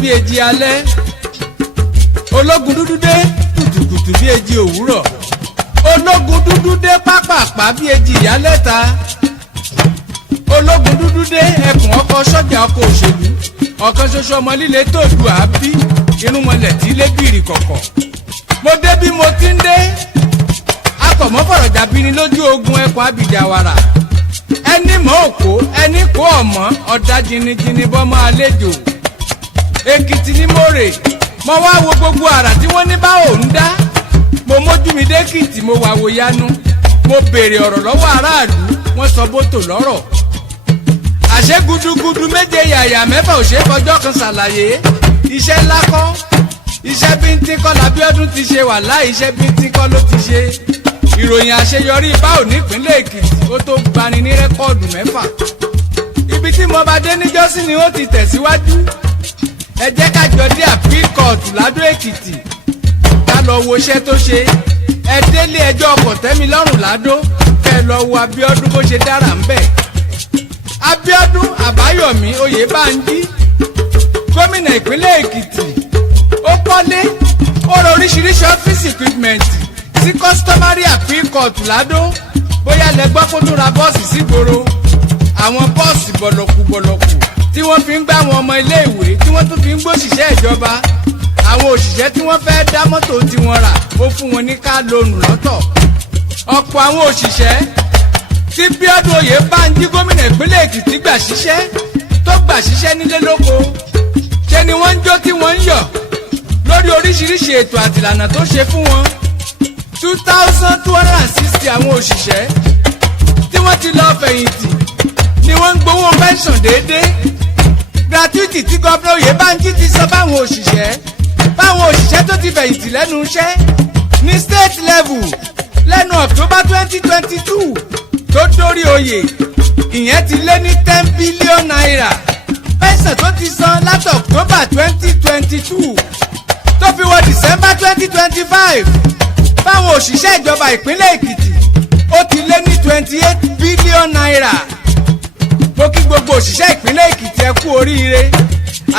bí èjì alẹ́ Ológundúdú dé kùtùkùtù bí èjì òwúrọ̀ Ológundúdú dé pápápá bí èjì ìyálẹ́ta Ológundúdú dé ẹkùn ọkọ sọ́jà ọkọ òṣèlú ọ̀kan ṣoṣo ọmọ líle tó du àbí irúnmọlẹ̀ tí lé bìrì kọ̀kọ̀ mo dé bí mo ti ń dé akọ̀mọ́ fọ̀rọ̀jà bí ni lójú ogun ẹkùn abìjàwàrà ẹni mọ́ òkó ẹni kó ọ̀mọ́ ọ̀dà jìnnìjìnnì bọ́mọ àlejò Èkìtì ni mo rè mo wá wo gbogbo àrà tí wọ́n ní bá òun dá mo mójú mi dẹ́kìtì mo wà wò yanu mo béèrè ọ̀rọ̀ lọ́wọ́ aráàlú wọ́n sọ bótò lọ́rọ̀ àṣẹ gudugudu méje yàyà mẹ́fà ò ṣe é fọjọ́ kan ṣàlàyé iṣẹ́ ńlá kọ́ iṣẹ́ bíntín kọ́ l'Abíọ́dún ti ṣe wà láì iṣẹ́ bíntín kọ́ ló ti ṣe ìròyìn àṣeyọrí báwo nípínlẹ̀ Èkìtì ó tó gbani ní rẹ́kọ́ọ̀dù 6 ibi tí mo bá dé níjọ́sí ni ó ti tẹ̀síwájú ẹ jẹ́ ká jọ dé appeal court l'Adó Èkìtì ká lọ wo iṣẹ́ tó ṣe ẹ délé ẹjọ́ Kòtẹ́milọ́rùn l'Adó kẹ́ lọ wo Abíọ́dún bó ṣe dára ń bẹ̀. Abiodun Abayomi Oyebanji gómìnà ìpínlẹ̀ Èkìtì ó kọ́lé ó ra oríṣiríṣi ọ́fíìsì equipment sí customary appeal court l'Adó bóyá lẹ gbọ́ kó tún ra bọ́ọ̀sì sígboro àwọn bọ́ọ̀sì bọ̀lọ̀kù tí wọ́n fi ń gbá àwọn ọmọ iléèwé tí wọ́n tún fi ń gbóṣìṣẹ́ ìjọba àwọn òṣìṣẹ́ tí wọ́n fẹ́ dá mọ́tò tiwọn rà ó fún wọn ní ká lónù lọ́tọ̀ ọ̀pọ̀ àwọn òṣìṣẹ́ tí Abiodun Oyebanji gómìnà ìpínlẹ̀ Èkìtì gbà ṣiṣẹ́ nílé lóko ṣe ni wọ́n ń jó tí wọ́n ń yọ̀ lórí oríṣiríṣi ètò àtìlànà tó ṣe fún wọn 2260 àwọn òṣìṣẹ́ tí wọ́n ti lọ fẹ̀yìntì ni wọ́n ń gbowó pension déédéé gratuity tí gómìnà Oyebanji ti sọ báwọn òṣìṣẹ́ tó ti fẹ̀yìntì lẹ́nu iṣẹ́ ní state level lẹ́nu October 2022 tó dórí oyè ìyẹn ti lé ní 10 billion naira pẹ́sàn tó ti san láti October 2022 tó fi wọ December 2025 fáwọn òṣìṣẹ́ ìjọba ìpínlẹ̀ Èkìtì ó ti lé ní 28 billion naira mo kí gbogbo òṣìṣẹ́ ìpínlẹ̀ Èkìtì ẹ kú oríire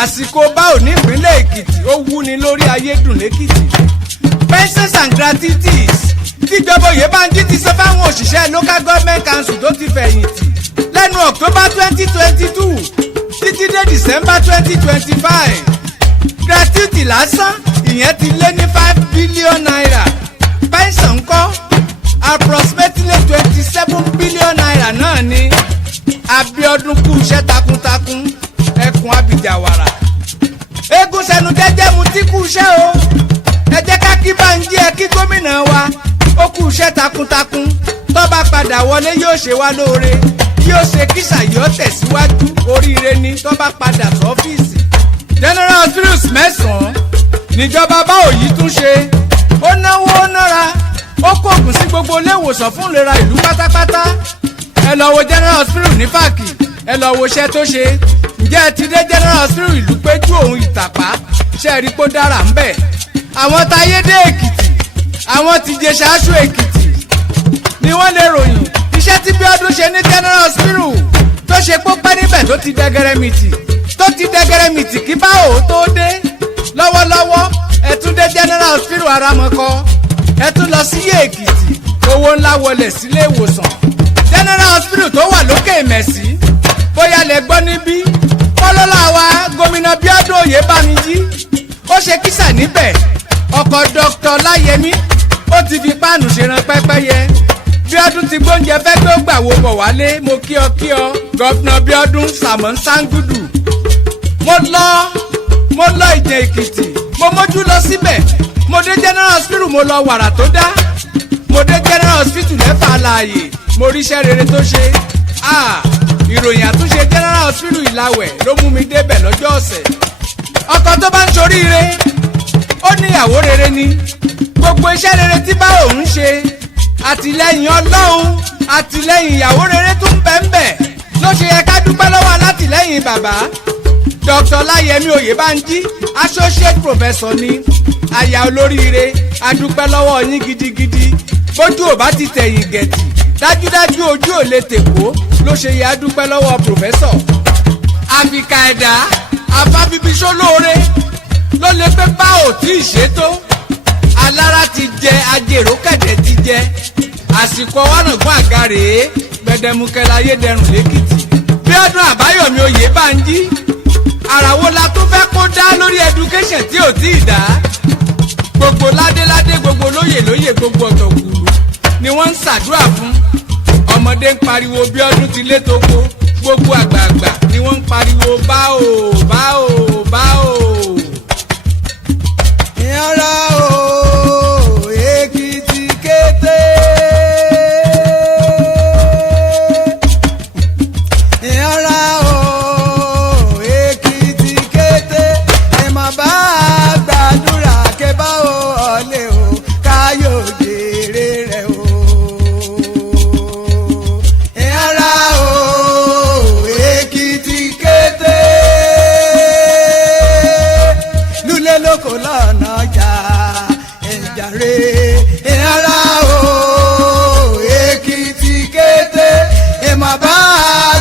àsìkò báwo ní ìpínlẹ̀ Èkìtì ó wúni lórí ayédùn lẹ́kìtì pensions and gratuities tíjọba Oyèbánjí ti sọ fáwọn òṣìṣẹ́ local government council tó ti fẹ̀yìntì lẹ́nu October 2022 títí dé December 2025 gratuity lásán ìyẹn ti lé ní 5 billion naira pension ńkọ́ approximately 27 billion naira náà ni Abiodun kú iṣẹ́ takuntakun ẹkùn abìjàwàrà eégún sẹnu jẹ́jẹ́ mu tí kú iṣẹ́ o ẹ jẹ́ ká kí Bánjí ẹ kí gómìnà wa ó kú iṣẹ́ takuntakun tó bá padà wọlé yóò ṣe wá lóore yóò ṣe kíṣà yóò tẹ̀síwájú oríire ni tó bá padà sọ́fíìsì. General hospitals 9 níjọba báòyí tún ṣe ó náwó ó nára ó kóògùn sí gbogbo ilé ìwòsàn fún ìlera ìlú pátápátá ẹ lọ wo General hospital ní Fàkì ẹ lọ wo iṣẹ́ tó ṣe ǹjẹ́ ẹ ti dé General hospital ìlú Péjú òun Ìtàpá ṣe rí kó dára ń bẹ̀ àwọn táyédé Èkìtì àwọn ti jẹ ṣáṣú Èkìtì ni wọ́n lè ròyìn iṣẹ́ tí Bíọ́dún ṣe ní General hospital tó ṣe pópẹ́ níbẹ̀ tó ti dẹgẹrẹmìtì kí báwo tó dé lọ́wọ́lọ́wọ́ ẹ tún dé General hospital Aramọkọ ẹ tún lọ sí Èkìtì owó ńlá wọlé sílé ìwòsàn General hospital tó wà lókè Ìmẹ̀sí bóyá lẹ gbọ́ níbí kọ́lọ́lá wa gómìnà Bíọ́dún Oyèbánjí ó ṣe kísà níbẹ̀ ọkọ̀ Dr. Láyẹmí ó ti fi páànù ṣèràn pẹ́pẹ́yẹ Bíọ́dún ti gbóúnjẹ fẹ́ tó gbà wo bọ̀ wálé mo kí ọ gọ́fìnà Bíọ́dún Sàmọ́n Ṣàngùdù mo lọ Ìjẹ̀ Èkìtì mo mójú lọ síbẹ̀ mo dé General hospital mo lọ wàrà tó dá mo dé General hospital lẹ́fà àlàyé mo ríṣẹ́ rere tó ṣe ìròyìn àtúnṣe General hospital Ìlàwẹ̀ ló mú mi débẹ̀ lọ́jọ́ ọ̀sẹ̀ ọkọ tó bá ń ṣoríire ó níyàwó rere ni gbogbo iṣẹ́ rere tí bá òun ṣe àtìlẹ́yìn Ọlọ́run àtìlẹ́yìn ìyàwó rere tún bẹ́ẹ̀ ló ṣe yẹ ká dúpẹ́ lọ́wọ́ alátìlẹ́yìn bàbá Dr. Láyẹmí Oyèbánjí associate professor ni aya olóríire adúpẹ́ lọ́wọ́ yín gidigidi bójú ò bá ti tẹ̀yìn gẹ̀tì dájúdájú ojú ò lè tèkó ló ṣe yẹ adúpẹ́ lọ́wọ́ professor àfikà ẹ̀dá afábíbí sólóore ló lè pé bá ò tí ì ṣètò alára ti jẹ ajérò kẹ̀dẹ̀ ti jẹ àsìkò ọwọ́nàgbọ́n àga rèé gbẹdẹmukẹ láyédẹrùn lẹ́kìtì. Abíọ́dún Àbáyọ̀mí Oyèbánjí àràwo la tún fẹ́ kó dá lórí education tí ò tí ì dá. Gbogbo ládéládé gbogbo lóyè gbogbo ọ̀tọ̀kùlù ni wọ́n ń ṣàdúrà fún. Ọmọdé ń pariwo Bíọ́dún ti lé toko, gbogbo àgbààgbà ni wọ́n ń pariwo báò báò báò. ìyára o Èkìtì kété. ìyára o Èkìtì kété. ìmọ̀ bá gbàdúrà kébà o ọ̀lẹ́ o káyọ̀ jèrè rẹ̀ o. ìyára o Èkìtì kété. lulẹ̀ lóko lọ́nà ọjà ẹ̀jàre. ìyára o Èkìtì kété. ìmọ̀ bá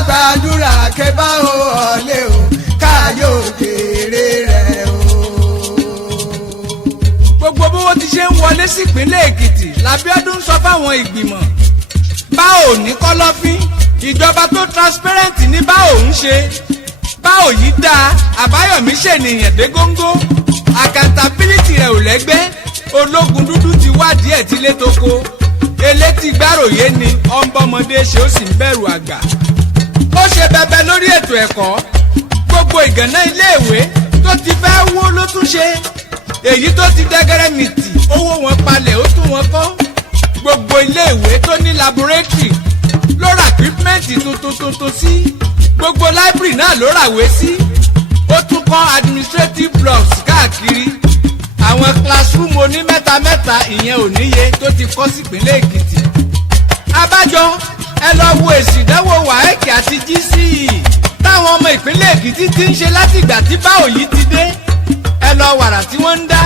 gbàdúrà kébà o ọ̀lẹ́ o káyọ̀ jèrè rẹ̀ o. Gbogbo bówó ti ṣe ń wọlé sípínlẹ̀ Èkìtì l'Abíọ́dún sọ fáwọn ìgbìmọ̀ bá ò ní kọ́lọ́fín ìjọba tó transparent ní bá òun ṣe bá ò yí dáa Àbáyọ̀mí ṣènìyàn dé góńgó accountability rẹ̀ ò lẹ́gbẹ́ Ológundúdú ti wádìí ẹ̀ tí lé toko elétí gbàròyé ni ọ̀nbọ́mọdé ṣe ó sì ń bẹ̀rù àgbà. Ó ṣe bẹbẹ lórí ètò ẹ̀kọ́ gbogbo ìgànná iléèwé tó ti fẹ́ wó ló tún ṣe èyí tó ti dẹ́gẹ́rẹ́ mìtì owó wọn palẹ̀ ó tún wọn kọ́ gbogbo iléèwé tó ní laboratory ló ra equipment tuntun sí gbogbo library náà ló ràwé sí ó tún kọ́ administrative blocks káàkiri àwọn classroom oní mẹ́ta ìyẹn ò níye tó ti kọ́ sípínlẹ̀ Èkìtì. Abájọ ẹ lọ wo èsì ìdánwò WAEC àti GCE táwọn ọmọ ìpínlẹ̀ Èkìtì ti ń ṣe látìgbà tí báwo yìí ti dé ẹ lọ wàrà tí wọ́n ń dá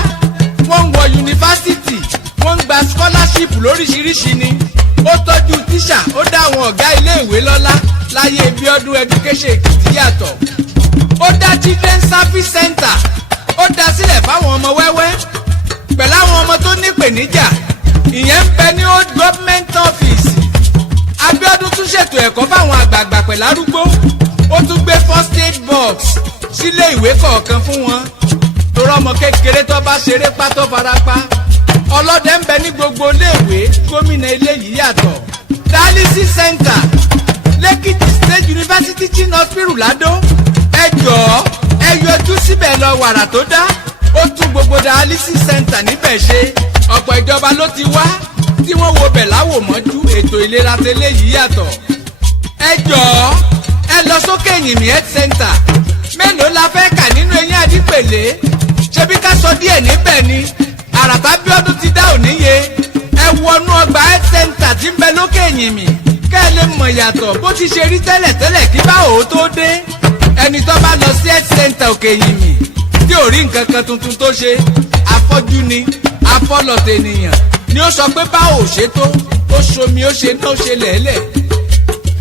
wọ́n ń wọ yunifásitì wọ́n ń gba scholarship lóríṣiríṣi ni ó tọ́jú tíṣà ó dá àwọn ọ̀gá iléèwé lọ́lá láyé Bíọ́dún education Èkìtì yàtọ̀ ó dá children service center ó dá sílẹ̀ fáwọn ọmọ wẹ́wẹ́ pẹ̀lú àwọn ọmọ tó nípèníjà ìyẹn ń bẹ ní old government office. Abíọ́dún tún ṣètò ẹ̀kọ́ fáwọn àgbààgbà pẹ̀lú arúgbó ó tún gbé first aid box sílé ìwé kọ̀ọ̀kan fún wọn torí ọmọ kékeré tó bá ṣeré pátó farapa ọlọ́dẹ ń bẹ ní gbogbo iléèwé gómìnà eléyìí yàtọ̀. Dialysis center l'Ekiti State University Teaching Hospital Lado ẹ jọ̀ọ́ ẹ yọjú síbẹ̀ lọ wàrà tó dá ó tún gbogbo dialysis center níbẹ̀ ṣe ọ̀pọ̀ ìjọba ló ti wá tí wọ́n wo bẹ̀ láwòmọ́jú ètò ìlera tẹ́lẹ̀ yìí yàtọ̀. Ẹ jọ̀ọ́ ẹ lọ sókè Yìnmí health center mélòó la fẹ́ kà nínú eyín Adípèlé ṣebí ká sọ díẹ̀ níbẹ̀ ni àràtà Bíọ́dún ti dá òníye ẹ wọnú ọgbà health center tí ń bẹ lókè Yìnmí kẹ́ ẹ lè mọ̀ yàtọ̀ bó ti ṣe rí tẹ́lẹ̀tẹ́lẹ̀ kí bá òun tó dé ẹni tó bá lọ sí health center òkè Yìnmí tí ò rí nǹkan kan tuntun tó ṣe afọ́jú ni afọ́lọ̀tẹ̀ ènìyàn ni ó sọ pé báwo ò ṣe tó ó ṣomi ó ṣe náà ó ṣe lẹ́lẹ̀.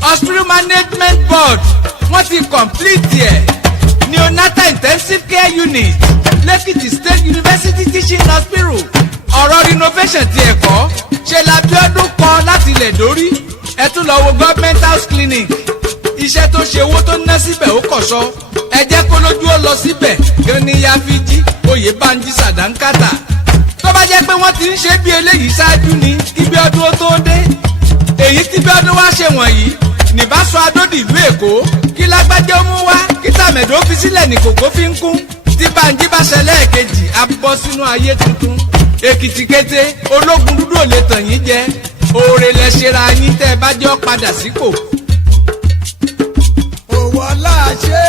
Hospital management board wọ́n ti complete ẹ̀ neonatal intensive care unit l'Ekiti State University Teaching Hospital ọ̀rọ̀ renovation ti ẹ̀kọ́ ṣe l'Abíọ́dún kọ́ láti ilẹ̀ dórí ẹ tún lọ wo government house clinic iṣẹ́ tó ṣe owó tó ná síbẹ̀ ó kọ̀ sọ ẹ jẹ́ kó lójú ó lọ síbẹ̀ gan ni Yáfíjí Oyèbánjí sàdánkátà tó bá jẹ́ pé wọ́n ti ń ṣe bí eléyìí ṣáájú ni kí Bíọ́dún ó tó dé èyí tí Bíọ́dún wá ṣe wọ̀nyí nìbá sọ Adódì ìlú Èkó kí lágbájá ó mú wá kí tàmẹ̀dó fi sílẹ̀ ní kòkó fi ń kún tí Bánjí bá ṣẹlẹ̀ kejì á bọ́ sínú ayé tuntun. Èkìtì kété Ológundúdú ò lè tàn yín jẹ oore lẹ ṣera yín tẹ́ ẹ bá jọ padà sípò. òwò láṣẹ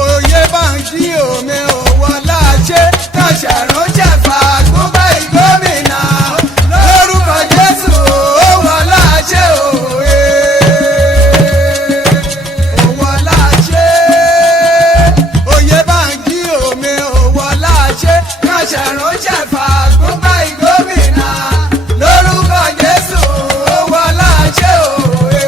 Oyèbánjí omi òwò láṣẹ káṣà ránṣẹ́ fàgbọ́n ìgómìnà lórúkọ Jésù òwò láṣẹ òwe. òwò láṣẹ Oyèbánjí omi òwò láṣẹ káṣà ránṣẹ́ fàgbọ́n ìgómìnà lórúkọ Jésù òwò láṣẹ òwe.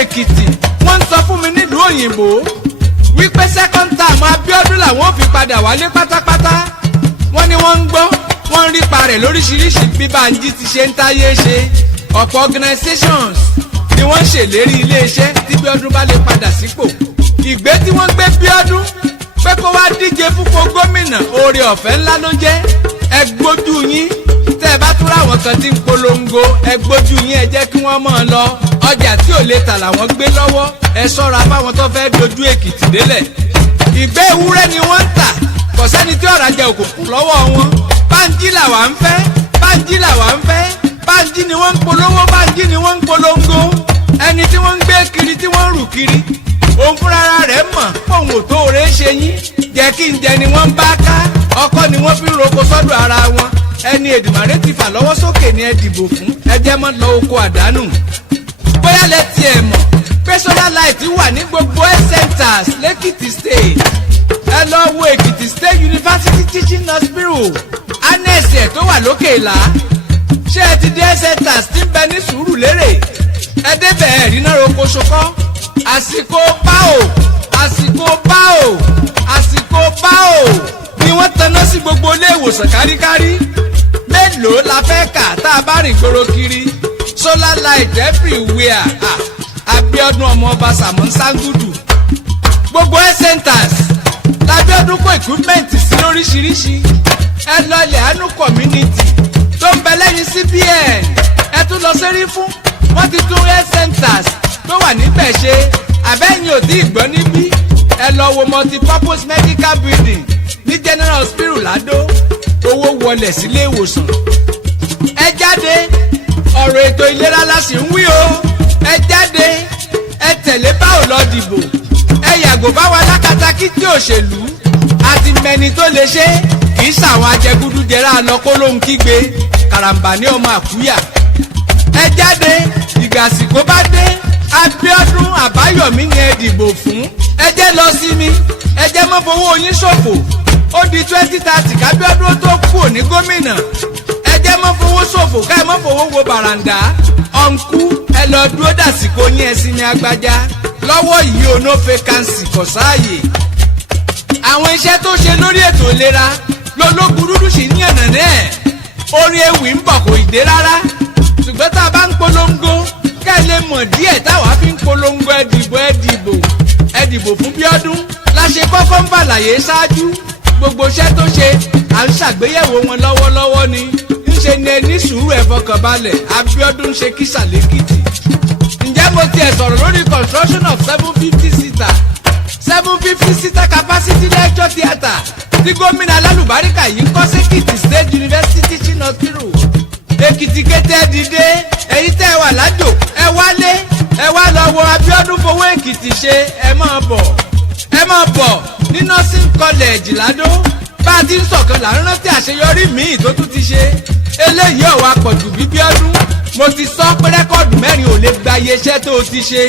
Èkìtì wọ́n ń sọ fún mi nílùú òyìnbó wípé second term Abiodun làwọn ò fi padà wálé pátápátá. wọ́n ní wọ́n ń gbọ́ wọ́n ń rí parẹ̀ lóríṣiríṣi bí Banji ti ṣe ń táyé ṣe. ọ̀pọ̀ organizations ni wọ́n ń ṣèlérí iléeṣẹ́ tí Bíọ́dún bá lè padà sípò. ìgbé tí wọ́n gbé Bíọ́dún pé kó wá díje fúnpọ̀ gómìnà oore ọ̀fẹ́ ńlá ló jẹ́. ẹ gbójú yín tẹ́ ẹ bá tún ráwọn kan tí ń polongo ẹ gbójú yín ẹ jẹ́ kí wọ́n mọ̀ ọ́ lọ. ọjà tí ò lè tà làwọn gbé lọ́wọ́ ẹ ṣọ́ra fáwọn tó fẹ́ dojú Èkìtì délẹ̀. ìgbé ewúrẹ́ ni wọ́n ń tà kò sẹ́ni tí ọ̀rá jẹ òkùnkùn lọ́wọ́ wọn. Banji làwa ń fẹ́ Banji làwa ń fẹ́ Banji ni wọ́n ń polówó Banji ni wọ́n ń polongo. ẹni tí wọ́n ń gbé kiri tí wọ́n ń rù kiri òun fúnra rẹ̀ mọ̀ fóun ò tó oore ṣe yín. jẹ́ kí n jẹ ni wọ́n ń bá ká ọkọ ni wọ́n fi ń roko sọ́dọ̀ ara wọn. ẹni Èdùmàrè ti fà lọ́wọ́ sókè ni ẹ dìbò fún ẹ jẹ́ mọ́ lọ oko àdánù. bóyá lẹ tiẹ̀ mọ̀ pé solar light wà ní gbogbo health centers l'Ekiti State. ẹ lọ wo Ekiti State University Teaching Hospital annex ẹ̀ tó wà lókè ìlà. ṣé ẹ ti dé health centers tí ń bẹ ní Sùúrùlérè ẹ débẹ̀ ẹ̀ rí náà roko ṣokọ́. àsìkò báò àsìkò báò àsìkò báò ni wọ́n tanná sí gbogbo ilé ìwòsàn káríkárí. mélòó la fẹ́ kà tá a bá rìn gbòòrò kiri solar light everywhere. Abiodun ọmọ ọba Sàmọ́ Sangudu gbogbo health centers l'Abiodun kó equipment sí lóríṣiríṣi. ẹ lọ ilẹ̀ àánú community tó ń bẹ lẹ́yìn CBN ẹ tún lọ sẹ́rí fún wọ́n ti tún health centers tó wà níbẹ̀ ṣe. àbẹ́yìn ò tí ì gbọ́ níbí ẹ lọ wo multipurpose medical building ní General Hospital Lado owó wọlé sílé ìwòsàn. ẹ jáde ọ̀rọ̀ ètò ìlera la sì ń wí o. ẹ jáde ẹ tẹ̀lé báwo lọ dìbò ẹ yàgò báwa lákatakítí òṣèlú àti mẹni tó lè ṣe kì í ṣàwọn ajẹgúdújẹrá lọkó lóhun kígbe karambà ní ọmọ àkúyà. ẹ jáde ìgbàsíkò bá dé Abiodun Abayomi ni ẹ dìbò fún. ẹ jẹ́ lọ sí mi ẹ jẹ́ mọ́ fowó yín ṣòfò ó di 2030 kábíọ́dún tó kú ní gómìnà. ẹ jẹ́ mọ́ fowó ṣòfò ká ẹ mọ́ fowó wo bàràǹdà ọ̀nkú ẹ lọ dúró dàsìkò yín ẹ sinmi agbájá lọ́wọ́ yìí ò no vacancy kò sáàyè. àwọn iṣẹ́ tó ṣe lórí ètò ìlera lọ́lọ́gùrúdú sì ní ọ̀nà náà orin ewì ń bọ̀ kò ì dé rárá. ṣùgbọ́n tá a bá ń polongo ká ẹ lè mọ̀ díẹ̀ táwa fi ń polongo ẹ dìbò fún Bíọ́dún la ṣe kọ́kọ́ ń bàlàyé ṣáájú. gbogbo iṣẹ́ tó ṣe à ń ṣàgbéyẹ̀wò wọn lọ́wọ́lọ́wọ́ ni ńṣe ni ẹni sùúrù ẹ fọkànbalẹ̀ Abiodun ṣe kíṣà l'Ekiti. ǹjẹ́ mo tiẹ̀ sọ̀rọ̀ lórí construction of 750 seater capacity lecture theatre tí gómìnà alálùbáríkà yìí ń kọ́ sí Ekiti State University Teaching Hospital. Èkìtì kété dìde èyí tẹ́ ẹ wà lájò ẹ wálé ẹ wá lọ wo Abiodun fowó Èkìtì ṣe ẹ máa bọ̀ ní nursing college Lado. bá a ti ń sọ̀kan là ń rántí àṣeyọrí míì tó tún ti ṣe. eléyìí ọ̀wá pọ̀jù bí Bíọ́dún mo ti sọ pé rẹ́kọ̀dù mẹ́rin ò lè gba iye iṣẹ́ tó o ti ṣe.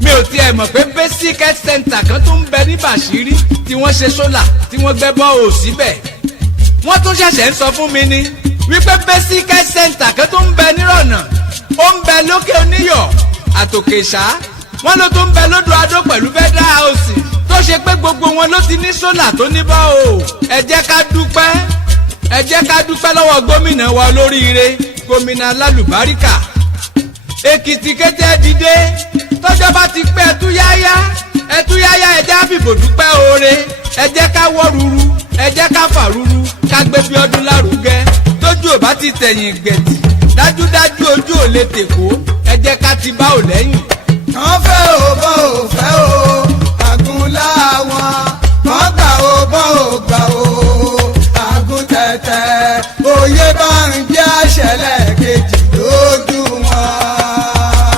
mi ò tiẹ̀ mọ̀ pé basic health center kan tó ń bẹ ní Bàṣírí tí wọ́n ṣe sólà tí wọ́n gbẹ́ bọ́ọ̀ síbẹ̀. wọ́n tún ṣẹ̀ṣẹ̀ ń sọ fún mi ni wípé basic health center kan tó ń bẹ nírọ̀nà ó ń bẹ lókè Oníyọ̀ àtòkèṣá wọ́n ló tó ń bẹ lódò Adó pẹ̀lú federal housing tó ṣe pé gbogbo wọn ló ti ní sólà tó ní bọ́ọ̀. ẹ jẹ́ ká dúpẹ́ lọ́wọ́ gómìnà wa olóríire gómìnà alálùbáríkà. Èkìtì kété dìde tọ́jọ́ bá ti pẹ́ ẹtúyáyá ẹ jẹ́ àfìbò dúpẹ́ oore ẹ jẹ́ ká wọ́ ruru ẹ jẹ́ ká fà ruru ká gbé Bíọ́dún lárugẹ. tójú ò bá ti tẹ̀yìn gbẹ̀tì dájúdájú ojú ò lè tèkó ẹ jẹ́ ká ti bá ò lẹ́yìn. kàn fẹ́ o bọ́ ò fẹ́ o àgùnlá wọn kàn gbà o bọ́ ò gbà o àgùn tẹ̀tẹ̀ òye bá ń jẹ́ àṣẹlẹ̀ kejì lójú wọn.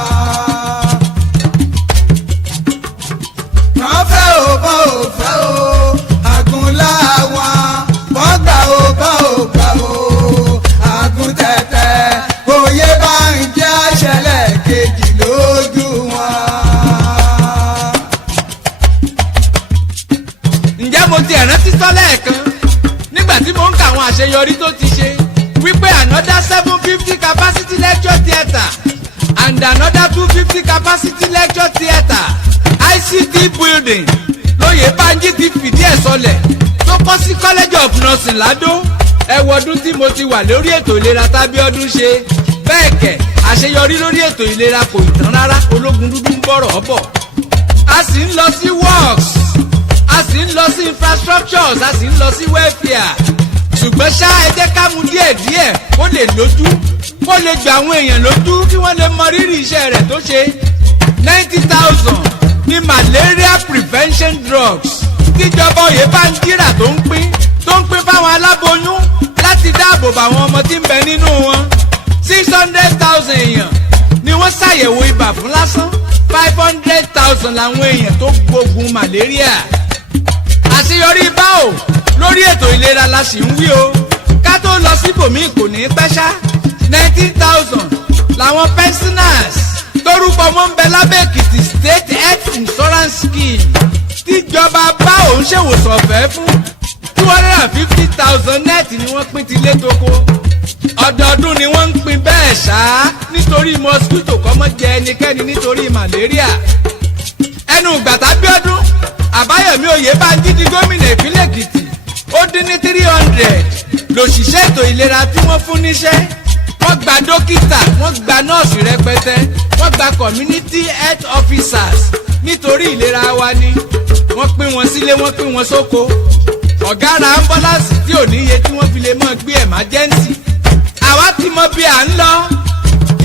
kàn fẹ́ o bọ́ ò fẹ́ o àgùnlá wọn kàn gbà o bọ́ ò gbà o àgùn tẹ̀tẹ̀ òye bá ń jẹ́ àṣẹlẹ̀ kejì lójú wọn. ǹjẹ́ mo ti rántí sọ lẹ́ẹ̀kan nígbà tí mo ń ka àwọn àṣeyọrí tó ti ṣe wípé another 750 capacity lecture theatre and and another 250 capacity lecture theatre ICT building l'Oyebanji ti fìdí ẹ̀ sọlẹ̀ tó kọ́ sí college of nursing ládó. ẹ wo ọdún tí mo ti wà lórí ètò ìlera t'Abiodun ṣe bẹ́ẹ̀ kẹ̀ àṣeyọrí lórí ètò ìlera kò tán rárá. Ológundúdú ń bọ̀rọ̀ bọ̀. a sì ń lọ sí works, a sì ń lọ sí infrastructures, a sì ń lọ sí welfare. ṣùgbọ́n ṣá ẹ jẹ́ ká mú díẹ̀díẹ̀ kó lè lójú, kó lè gbà àwọn èèyàn lójú kí wọ́n lè mọ rírì iṣẹ́ rẹ̀ tó ṣe. 90,000 ní malaria prevention drugs tíjọba Oyebanji rà tó ń pín fáwọn aláboyún láti dáàbò bá àwọn ọmọ tí ń bẹ nínú wọn. 600,000 èèyàn ni wọ́n ṣàyẹ̀wò ibà fún lásán. 500,000 làwọn èèyàn tó gbógun malaria. àṣeyọrí báwo lórí ètò ìlera la sì ń wí o. ká tó lọ síbòmíì kò ní pẹ́ ṣá. 19,000 làwọn pensioners torúkọ wọn ń bẹ lábẹ́ Ekiti State Health Insurance Scheme tíjọba bá òun ṣèwòsàn ọ̀fẹ́ fún. 250,000 net ni wọ́n pín tilé toko. ọdọọdún ni wọ́n ń pín bẹ́ẹ̀ ṣá nítorí mosquito kọ́mọ́ jẹ ẹnikẹ́ni nítorí malaria. ẹnu ìgbà t'Abiodun Abayomi Oyebanji di gómìnà ìpínlẹ̀ Èkìtì ó dín ní 300 lòṣìṣẹ́ ètò ìlera tí wọ́n fún níṣẹ́. wọ́n gba dókítà, wọ́n gba nọ́ọ̀sì rẹpẹtẹ, wọ́n gba community health officers nítorí ìlera wa ni. wọ́n pín wọn sílé, wọ́n pín wọn sóko. ọ̀gá ra ambulance tí ò níye tí wọ́n fi lè mọ́ gbé emergency. àwa ti mọ bí à ń lọ.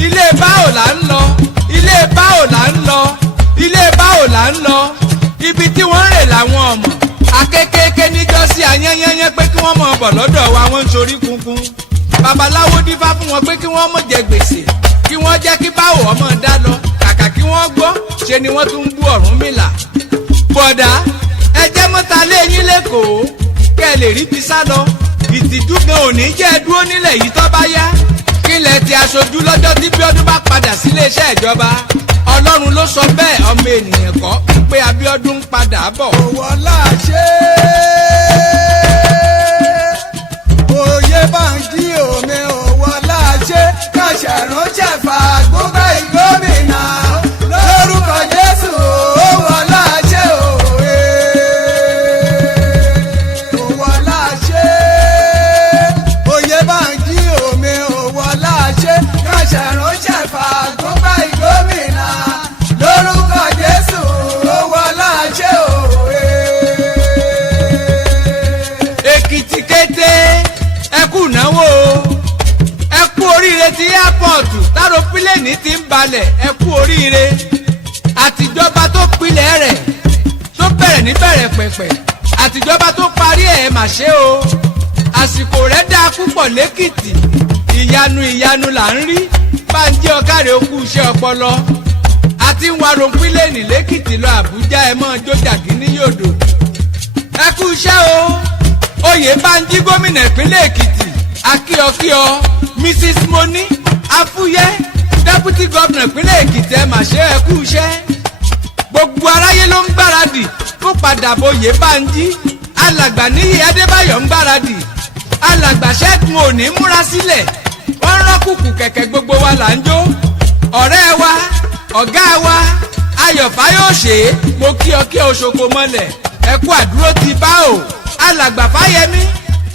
ilé báwo là ń lọ, ilé báwo là ń lọ, ilé báwo là ń lọ. ibi tí wọ́n rè làwọn ọmọ. akékèké níjọ́sí ayẹyẹyẹ pé kí wọ́n mọ̀ bọ̀ lọ́dọ̀ wa wọ́n ń sorí kunkun. babaláwo dífá fún wọn pé kí wọ́n mọ̀ jẹ gbèsè, kí wọ́n jẹ́ kí báwo ọmọ dá lọ. kàkà kí wọ́n gbọ́ ṣe ni wọ́n tún ń bú Ọ̀rúnmìlà. bọ̀dá ẹ jẹ́ mọ́ta lé yín lẹ́kọ̀ọ́ kẹ́ ẹ lè rí bí sá lọ. ìtìjú gan òní jẹ́ dúró nílẹ̀ yìí tó bá yá. kílẹ̀ ti aṣojú lọ́jọ́ tí Bíọ́dún bá padà sílé iṣẹ́ ìjọba. Ọlọ́run ló sọ bẹ́ẹ̀, ọmọ ènìyàn kọ́ pé Abiodun ń padà bọ̀. òwò láṣẹ Oyebanji omi òwò láṣẹ káṣẹ ránṣẹ́ fàgbọ́gbà ìgómìnà lórúkọ Jésù òwò láṣẹ òwe. òwò láṣẹ Oyebanji omi òwò láṣẹ káṣẹ ránṣẹ́ fàgbọ́gbà ìgómìnà lórúkọ Jésù òwò láṣẹ òwe. Èkìtì kété ẹ kú náwó, ẹ kú oríire tí airport táropílẹ̀nì ti ń balẹ̀, ẹ kú oríire. àtijọba tó pilẹ̀ rẹ̀ tó bẹ̀rẹ̀ níbẹ̀rẹ̀ pẹ̀pẹ̀, àtijọba tó parí ẹ̀ mà ṣe o. àsìkò rẹ̀ dáa púpọ̀ lẹ́kìtì, ìyanu là ń rí. Bánjí ọ̀kàrẹ̀ okú iṣẹ́ ọpọlọ. àti ń wa ropílẹ̀nì lẹ́kìtì lọ Àbújá, ẹ mọ́ jójàgí ní yòdò. ẹ kú iṣẹ́ o. Oyebanji gómìnà ìpínlẹ̀ Èkìtì, akíọkíọ Mrs. Moni Afúyẹ́ deputy governor ìpínlẹ̀ Èkìtì, ẹ mà ṣe ẹ kú iṣẹ́. gbogbo aráyé ló ń gbáradì fún padàbọ̀ Oyebanji. alàgbà Níyì Adébáyọ̀ ń gbáradì, alàgbà Ṣẹ́gun Òní múra sílẹ̀. wọ́n rán kùkù kẹ̀kẹ́, gbogbo wa là ń jó. ọ̀rẹ́ wa, ọ̀gá wa Ayọ̀ Fáyọ̀ṣe, mo kí ọ kí o ṣoko mọ́lẹ̀, ẹ kú àdúró ti bá o. alàgbà Fáyẹmí,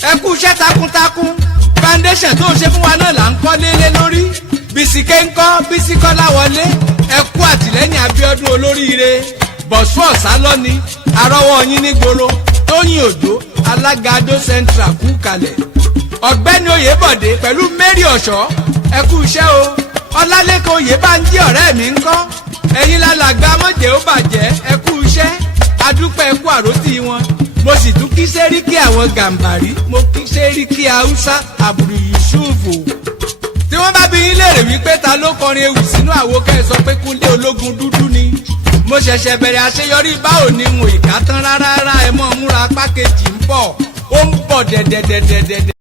ẹ kú iṣẹ́ takuntakun. foundation tó ṣe fún wa náà là ń kọ́ lélé lórí. Bísíkẹ́ ń kọ́, Bísí Kọ́láwọlé, ẹ kú àtìlẹ́yìn Abiodun olóríire. Bọ̀sú Ọ̀sálọ́ni, arọ́wọ́ yín nígboro. Tóyìn Òjó, alága Adó Central kú kalẹ̀. ọ̀gbẹ́ni Oyèbọ̀dé pẹ̀lú Mary Ọ̀ṣọ́, ẹ kú iṣẹ́ o. Ọlálékan Oyèbanji ọ̀rẹ́ mi ń kọ́. ẹ̀yin lálàgbà mọ̀jẹ̀ ó bàjẹ́, ẹ kú iṣẹ́. adúpẹ́ ẹ kú àròtì wọn. mo sì tún kí sẹ́ríkì àwọn Gàmbàrí, mo kí sẹ́ríkì Haúsá Àbùrù Yusufu. tí wọ́n bá bi yín léèrè wípé ta ló kọrin ewì sínú àwo, kẹ́ ẹ sọ pé Kunle Ologundudu ni. mo ṣẹ̀ṣẹ̀ bẹ̀rẹ̀ àṣeyọrí báwo ni n ò ìka tán rárá, ẹ mọ̀ múra pákéjì ń bọ̀, ó ń bọ̀ dẹ̀dẹ̀dẹ̀dẹ̀dẹ̀.